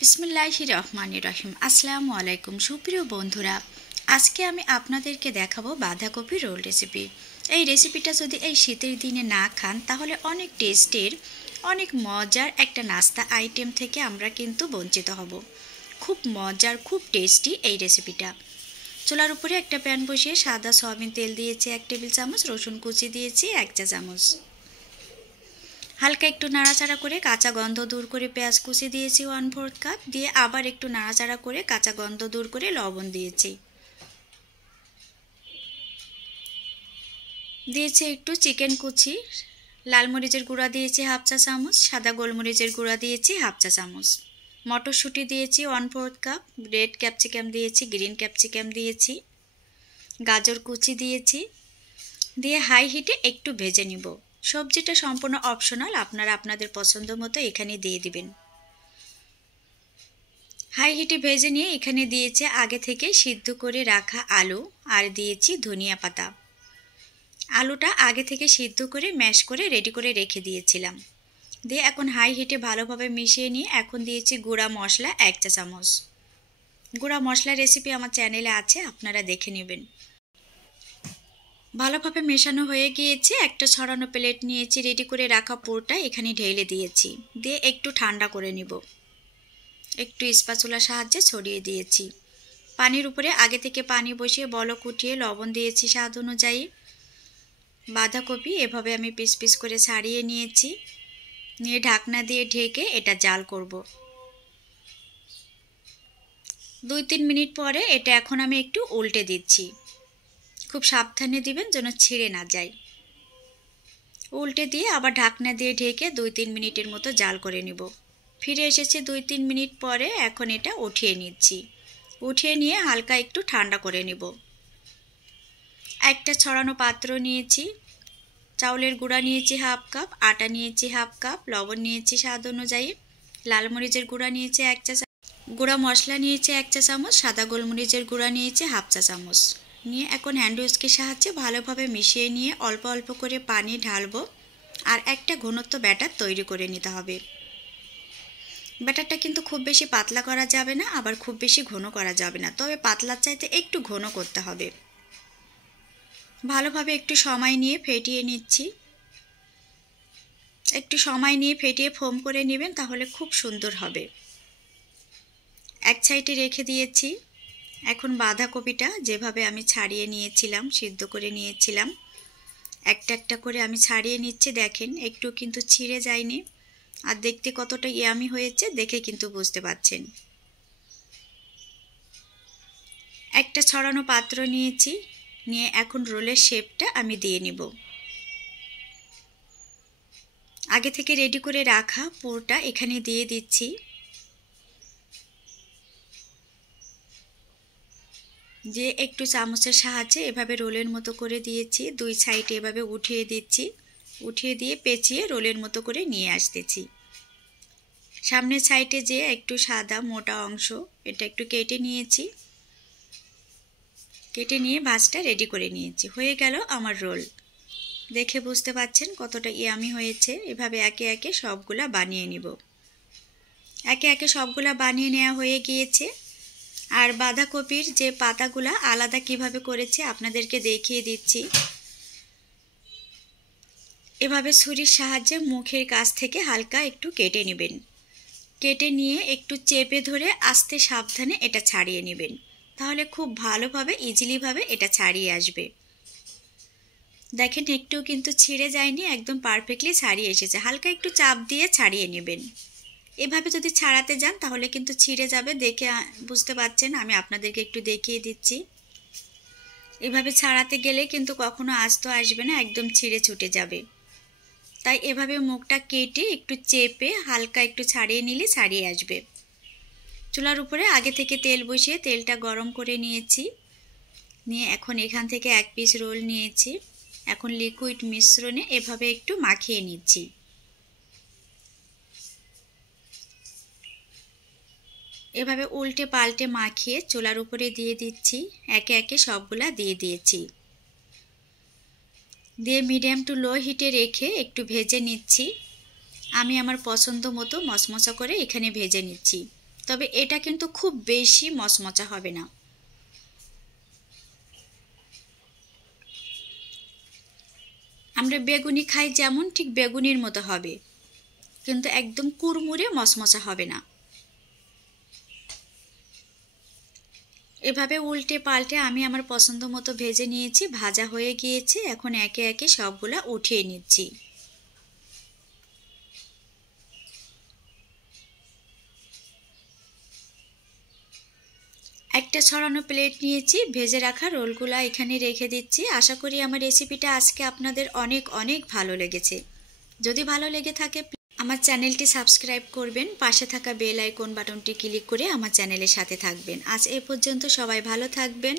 বিসমিল্লাহির রহমানির রহিম। আসসালামু আলাইকুম সুপ্রিয় বন্ধুরা, আজকে আমি আপনাদেরকে দেখাবো বাঁধাকপি রোল রেসিপি। এই রেসিপিটা যদি এই শীতের দিনে না খান তাহলে অনেক টেস্টের, অনেক মজার একটা নাস্তা আইটেম থেকে আমরা কিন্তু বঞ্চিত হব। খুব মজার, খুব টেস্টি এই রেসিপিটা। চুলার উপরে একটা প্যান বসিয়ে সাদা সয়াবিন তেল দিয়েছি 1 টেবিল চামচ, রসুন কুচি দিয়েছি 1 চা চামচ। হালকা একটু নাড়াচাড়া করে কাঁচা গন্ধ দূর করে পেঁয়াজ কুচি দিয়েছি 1/4 কাপ, দিয়ে আবার একটু নাড়াচাড়া করে কাঁচা গন্ধ দূর করে লবণ দিয়েছি। দিয়েছি একটু চিকেন কুচি, লাল মরিচের গুঁড়া দিয়েছি 1/2 চা চামচ, সাদা গোলমরিচের গুঁড়া দিয়েছি 1/2 চা চামচ। মটরশুঁটি দিয়েছি 1/4 কাপ, রেড ক্যাপসিকাম দিয়েছি, গ্রিন ক্যাপসিকাম দিয়েছি, গাজর কুচি দিয়েছি। দিয়ে হাই হিটে একটু ভেজে নিব। সবজিটা সম্পূর্ণ অপশনাল, আপনারা আপনাদের পছন্দ মতো এখানে দিয়ে দিবেন। হাই হিটে ভেজে নিয়ে এখানে দিয়েছি আগে থেকে সিদ্ধ করে রাখা আলু, আর দিয়েছি ধনিয়া পাতা। আলুটা আগে থেকে সিদ্ধ করে ম্যাশ করে রেডি করে রেখে দিয়েছিলাম। দিয়ে এখন হাই হিটে ভালোভাবে মিশিয়ে নিয়ে এখন দিয়েছি গুঁড়া মশলা 1 চা চামচ। গুঁড়া মশলা রেসিপি আমার চ্যানেলে আছে, আপনারা দেখে নেবেন। ভালোভাবে মেশানো হয়ে গিয়েছে। একটা ছড়ানো প্লেট নিয়েছি, রেডি করে রাখা পুরটা এখানে ঢেলে দিয়েছি। দিয়ে একটু ঠান্ডা করে নিব। একটু স্প্যাচুলার সাহায্যে ছড়িয়ে দিয়েছি। পানির উপরে আগে থেকে পানি বসিয়ে বলক উঠিয়ে লবণ দিয়েছি স্বাদ অনুযায়ী। বাঁধাকপি এভাবে আমি পিস পিস করে ছাড়িয়ে নিয়েছি। নিয়ে ঢাকনা দিয়ে ঢেকে এটা জাল করব। 2-3 মিনিট পরে এটা এখন আমি একটু উল্টে দিচ্ছি। খুব সাবধানে দিবেন যেন ছিঁড়ে না যায়। উল্টে দিয়ে আবার ঢাকনা দিয়ে ঢেকে 2-3 মিনিটের মতো জাল করে নিব। ফিরে এসেছি 2-3 মিনিট পরে, এখন এটা উঠিয়ে নিচ্ছি। উঠিয়ে নিয়ে হালকা একটু ঠান্ডা করে নিব। একটা ছড়ানো পাত্র নিয়েছি, চাউলের গুঁড়া নিয়েছি 1/2 কাপ, আটা নিয়েছি 1/2 কাপ, লবণ নিয়েছি স্বাদ অনুযায়ী, লাল মরিচের গুঁড়া নিয়েছি 1 চা চামচ, গুঁড়া মশলা নিয়েছি 1 চা চামচ, সাদা গোলমরিচের গুঁড়া নিয়েছি 1/2 চা চামচ। নিয়ে এখন হ্যান্ড উইস্কের সাহায্যে ভালোভাবে মিশিয়ে নিয়ে অল্প অল্প করে পানি ঢালবো আর একটা ঘনত্ব ব্যাটার তৈরি করে নিতে হবে। ব্যাটারটা কিন্তু খুব বেশি পাতলা করা যাবে না, আবার খুব বেশি ঘন করা যাবে না, তবে পাতলার চাইতে একটু ঘন করতে হবে। ভালোভাবে একটু সময় নিয়ে ফেটিয়ে নিচ্ছি। একটু সময় নিয়ে ফেটিয়ে ফোম করে নেবেন, তাহলে খুব সুন্দর হবে। এক সাইডে রেখে দিয়েছি। এখন বাঁধাকপিটা যেভাবে আমি ছাড়িয়ে নিয়েছিলাম, সিদ্ধ করে নিয়েছিলাম, একটা একটা করে আমি ছাড়িয়ে নিচ্ছি। দেখেন একটু কিন্তু ছিঁড়ে যায়নি, আর দেখতে কতটা ইয়ামি হয়েছে দেখে কিন্তু বুঝতে পারছেন। একটা ছড়ানো পাত্র নিয়েছি, নিয়ে এখন রোলের শেপটা আমি দিয়ে নিব। আগে থেকে রেডি করে রাখা পুরটা এখানে দিয়ে দিচ্ছি। যে একটু চামচের সাহায্যে এভাবে রোলের মতো করে দিয়েছি, 2 সাইডে এভাবে উঠিয়ে দিচ্ছি। উঠিয়ে দিয়ে পেঁচিয়ে রোলের মতো করে নিয়ে আসতেছি। সামনের সাইডে যে একটু সাদা মোটা অংশ, এটা একটু কেটে নিয়েছি। কেটে নিয়ে ভাঁজটা রেডি করে নিয়েছি। হয়ে গেল আমার রোল। দেখে বুঝতে পারছেন কতটা ইয়ামি হয়েছে। এভাবে একে একে সবগুলা বানিয়ে নিব। একে একে সবগুলা বানিয়ে নেওয়া হয়ে গিয়েছে। আর বাঁধাকপির যে পাতাগুলা আলাদা কিভাবে করেছে আপনাদেরকে দেখিয়ে দিচ্ছি। এভাবে ছুরির সাহায্যে মুখের কাছ থেকে হালকা একটু কেটে নেবেন। কেটে নিয়ে একটু চেপে ধরে আস্তে সাবধানে এটা ছাড়িয়ে নেবেন, তাহলে খুব ভালোভাবে ইজিলিভাবে এটা ছাড়িয়ে আসবে। দেখেন একটু কিন্তু ছিঁড়ে যায়নি, একদম পারফেক্টলি ছাড়িয়ে এসেছে। হালকা একটু চাপ দিয়ে ছাড়িয়ে নেবেন। এভাবে যদি ছাড়াতে যান তাহলে কিন্তু ছিঁড়ে যাবে, দেখে বুঝতে পারছেন। আমি আপনাদেরকে একটু দেখিয়ে দিচ্ছি। এভাবে ছাড়াতে গেলে কিন্তু কখনো আস্ত আসবে না, একদম ছিঁড়ে ছুটে যাবে। তাই এভাবে মুখটা কেটে একটু চেপে হালকা একটু ছাড়িয়ে নিলে ছাড়িয়ে আসবে। চুলার উপরে আগে থেকে তেল বসিয়ে তেলটা গরম করে নিয়েছি। নিয়ে এখন এখান থেকে 1 পিস রোল নিয়েছি। এখন লিকুইড মিশ্রণে এভাবে একটু মাখিয়ে নিচ্ছি। এভাবে উল্টে পাল্টে মাখিয়ে চুলার উপরে দিয়ে দিচ্ছি। একে একে সবগুলা দিয়ে দিয়েছি। দিয়ে মিডিয়াম টু লো হিটে রেখে একটু ভেজে নিচ্ছি। আমি আমার পছন্দ মতো মশমশা করে এখানে ভেজে নিচ্ছি, তবে এটা কিন্তু খুব বেশি মচমচা হবে না। আমরা বেগুনি খাই যেমন, ঠিক বেগুনির মতো হবে, কিন্তু একদম কুড়মুড়ে মচমচা হবে না। এভাবে উল্টে পাল্টে আমি আমার পছন্দ মতো ভেজে নিয়েছি, ভাজা হয়ে গিয়েছে। এখন একে একে সবগুলা উঠিয়ে নিচ্ছি। একটা ছড়ানো প্লেট নিয়েছি, ভেজে রাখা রোলগুলা এখানে রেখে দিচ্ছি। আশা করি আমার রেসিপিটা আজকে আপনাদের অনেক অনেক ভালো লেগেছে। যদি ভালো লেগে থাকে আমার চ্যানেলটি সাবস্ক্রাইব করবেন, পাশে থাকা বেল আইকন বাটনটি ক্লিক করে আমার চ্যানেলের সাথে থাকবেন। আজ এ পর্যন্ত, সবাই ভালো থাকবেন।